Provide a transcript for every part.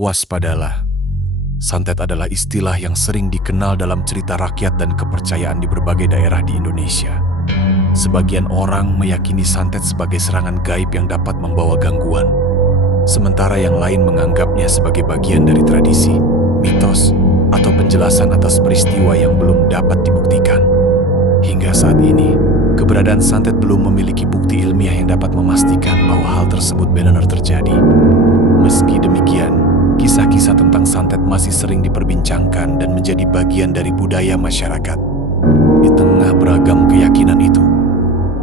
Waspadalah. Santet adalah istilah yang sering dikenal dalam cerita rakyat dan kepercayaan di berbagai daerah di Indonesia. Sebagian orang meyakini santet sebagai serangan gaib yang dapat membawa gangguan, sementara yang lain menganggapnya sebagai bagian dari tradisi, mitos, atau penjelasan atas peristiwa yang belum dapat dibuktikan. Hingga saat ini, keberadaan santet belum memiliki bukti ilmiah yang dapat memastikan bahwa hal tersebut benar terjadi. Meski demikian, kisah-kisah tentang santet masih sering diperbincangkan dan menjadi bagian dari budaya masyarakat. Di tengah beragam keyakinan itu,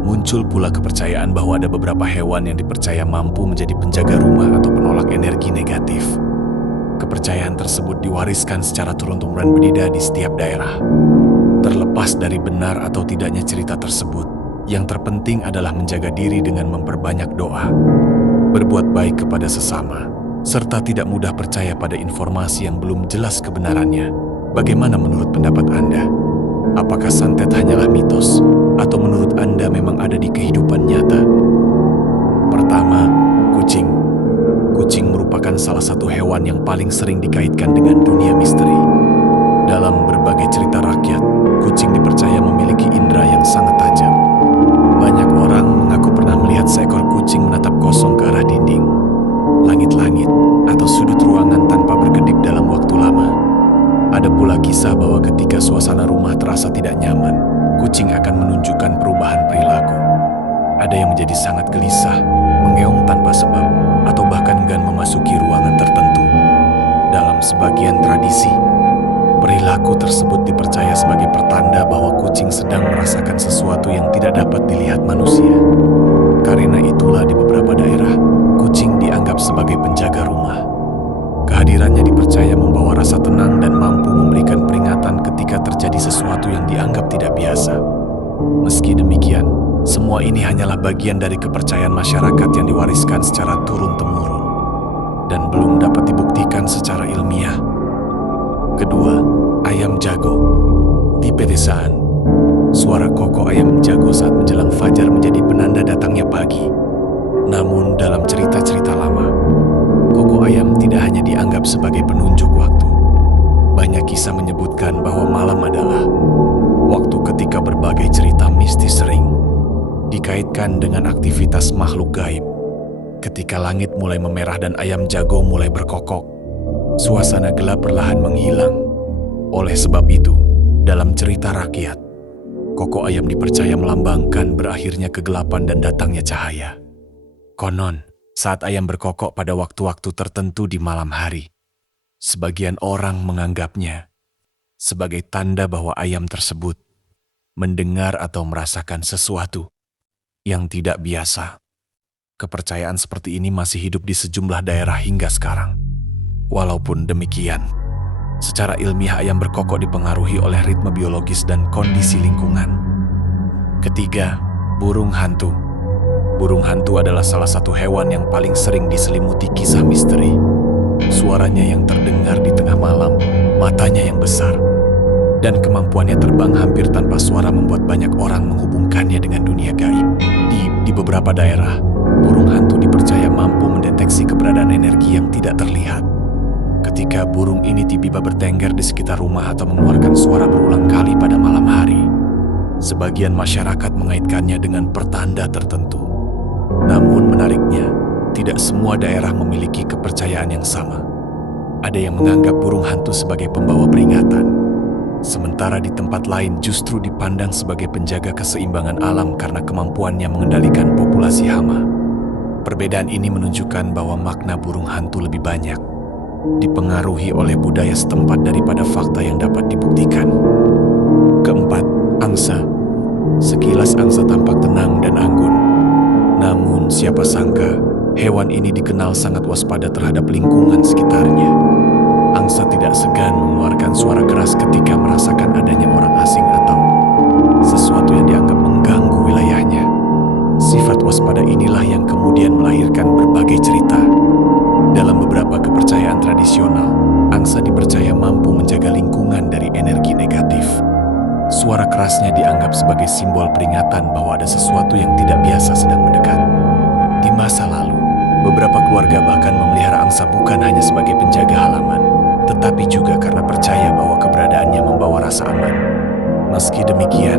muncul pula kepercayaan bahwa ada beberapa hewan yang dipercaya mampu menjadi penjaga rumah atau penolak energi negatif. Kepercayaan tersebut diwariskan secara turun-temurun berbeda di setiap daerah. Terlepas dari benar atau tidaknya cerita tersebut, yang terpenting adalah menjaga diri dengan memperbanyak doa, berbuat baik kepada sesama, serta tidak mudah percaya pada informasi yang belum jelas kebenarannya. Bagaimana menurut pendapat Anda? Apakah santet hanyalah mitos, atau menurut Anda memang ada di kehidupan nyata? Pertama, kucing. Kucing merupakan salah satu hewan yang paling sering dikaitkan dengan dunia misteri. Dalam berbagai cerita rakyat, kucing dipercaya memiliki indera yang sangat tajam. Banyak orang mengaku pernah melihat seekor kucing menatap kosong ke arah dinding, langit-langit, atau sudut ruangan tanpa berkedip dalam waktu lama. Ada pula kisah bahwa ketika suasana rumah terasa tidak nyaman, kucing akan menunjukkan perubahan perilaku. Ada yang menjadi sangat gelisah, mengeong tanpa sebab, atau bahkan enggan memasuki ruangan tertentu. Dalam sebagian tradisi, perilaku tersebut dipercaya sebagai pertanda bahwa kucing sedang merasakan sesuatu yang tidak dapat dilihat manusia. Karena itulah di beberapa daerah, kucing dianggap sebagai penjaga rumah. Kehadirannya dipercaya membawa rasa tenang dan mampu memberikan peringatan ketika terjadi sesuatu yang dianggap tidak biasa. Meski demikian, semua ini hanyalah bagian dari kepercayaan masyarakat yang diwariskan secara turun-temurun dan belum dapat dibuktikan secara ilmiah. Kedua, ayam jago. Di pedesaan, suara kokok ayam jago saat menjelang fajar menjadi penanda datangnya pagi. Namun dalam cerita-cerita lama, kokok ayam tidak hanya dianggap sebagai penunjuk waktu. Banyak kisah menyebutkan bahwa malam adalah waktu ketika berbagai cerita mistis sering dikaitkan dengan aktivitas makhluk gaib. Ketika langit mulai memerah dan ayam jago mulai berkokok, suasana gelap perlahan menghilang. Oleh sebab itu, dalam cerita rakyat, kokok ayam dipercaya melambangkan berakhirnya kegelapan dan datangnya cahaya. Konon, saat ayam berkokok pada waktu-waktu tertentu di malam hari, sebagian orang menganggapnya sebagai tanda bahwa ayam tersebut mendengar atau merasakan sesuatu yang tidak biasa. Kepercayaan seperti ini masih hidup di sejumlah daerah hingga sekarang. Walaupun demikian, secara ilmiah ayam berkokok dipengaruhi oleh ritme biologis dan kondisi lingkungan. Ketiga, burung hantu. Burung hantu adalah salah satu hewan yang paling sering diselimuti kisah misteri. Suaranya yang terdengar di tengah malam, matanya yang besar, dan kemampuannya terbang hampir tanpa suara membuat banyak orang menghubungkannya dengan dunia gaib. Di beberapa daerah, burung hantu dipercaya mampu mendeteksi keberadaan energi yang tidak terlihat. Ketika burung ini tiba-tiba bertengger di sekitar rumah atau mengeluarkan suara berulang kali pada malam hari, sebagian masyarakat mengaitkannya dengan pertanda tertentu. Namun menariknya, tidak semua daerah memiliki kepercayaan yang sama. Ada yang menganggap burung hantu sebagai pembawa peringatan, sementara di tempat lain justru dipandang sebagai penjaga keseimbangan alam karena kemampuannya mengendalikan populasi hama. Perbedaan ini menunjukkan bahwa makna burung hantu lebih banyak dipengaruhi oleh budaya setempat daripada fakta yang dapat dibuktikan. Keempat, angsa. Sekilas angsa tampak tenang dan anggun. Namun siapa sangka, hewan ini dikenal sangat waspada terhadap lingkungan sekitarnya. Angsa tidak segan mengeluarkan suara keras ketika merasakan adanya orang asing atau sesuatu yang dianggap mengganggu wilayahnya. Sifat waspada inilah yang kemudian melahirkan berbagai cerita. Dalam beberapa kepercayaan tradisional, angsa dipercaya mampu menjaga lingkungan dari energi negatif. Suara kerasnya dianggap sebagai simbol peringatan bahwa ada sesuatu yang tidak biasa sedang mendekat. Di masa lalu, Beberapa keluarga bahkan memelihara angsa bukan hanya sebagai penjaga halaman, tetapi juga karena percaya bahwa keberadaannya membawa rasa aman. Meski demikian,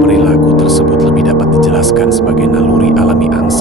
perilaku tersebut lebih dapat dijelaskan sebagai naluri alami angsa